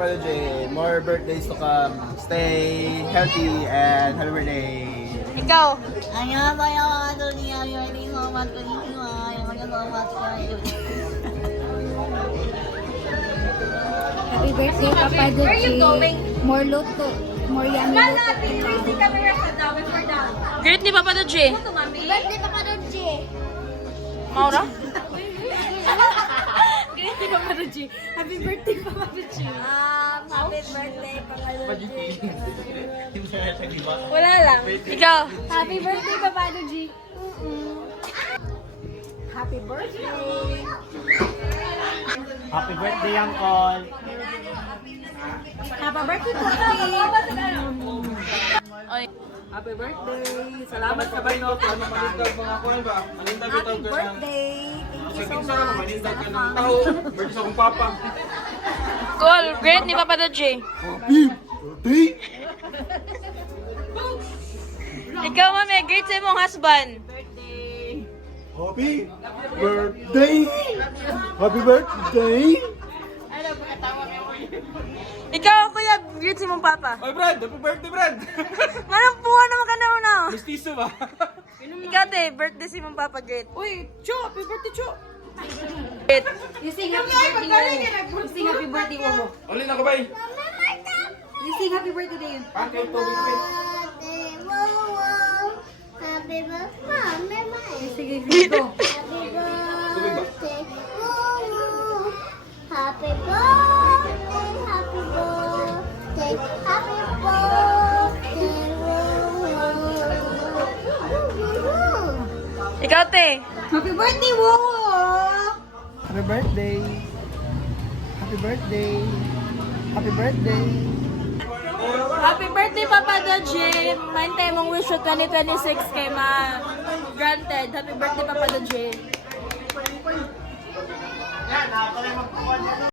Papa J. More birthdays to come. Stay healthy and happy birthday. Ikaw. Happy birthday, Papa Duchi. Where are you going? More luto. More yummy luto. Great ni Papa Doji. Birthday, Papa Duchi. Maura? Great ni Papa Duchi. Happy birthday, Papa Duchi. Happy birthday, Papa Duchi. Wala lang. Ikaw. Happy birthday, Papa Duchi. Happy birthday. Happy birthday, Uncle. Happy birthday, Tuki. Oy. Happy birthday. Salamat sa bayo. Ano manintag mga kuwan ba? Manintag Happy ka ng... birthday. Thank you so Sa much. manintag ka ng tao. Birthday sa akong papa. Cool. Great ni Papa Doji. Happy birthday! Ikaw, mami. Great sa imong husband. Happy birthday! Happy birthday! Ikaw, kuya. Great sa imong papa. Oy, Brad! Happy birthday, Brad! Manang puha naman ka na una. Mistiso ba? Ikaw, te. Birthday sa imong papa. Great. Uy, Cho, happy birthday, Cho. Great. You sing happy birthday, Momo. You sing happy birthday, Momo. Uli na ko ba? You sing happy birthday, Dayon. Pakay tubig ba? Sige, sige, go. Tubig ba? Happy birthday, happy birthday, happy birthday. Ikaw, te. Happy birthday, Momo. Happy birthday! Happy birthday! Happy birthday! Happy birthday, Papa Doji. Mantay mong wish for 2026 kay ma. Granted. Happy birthday, Papa Doji.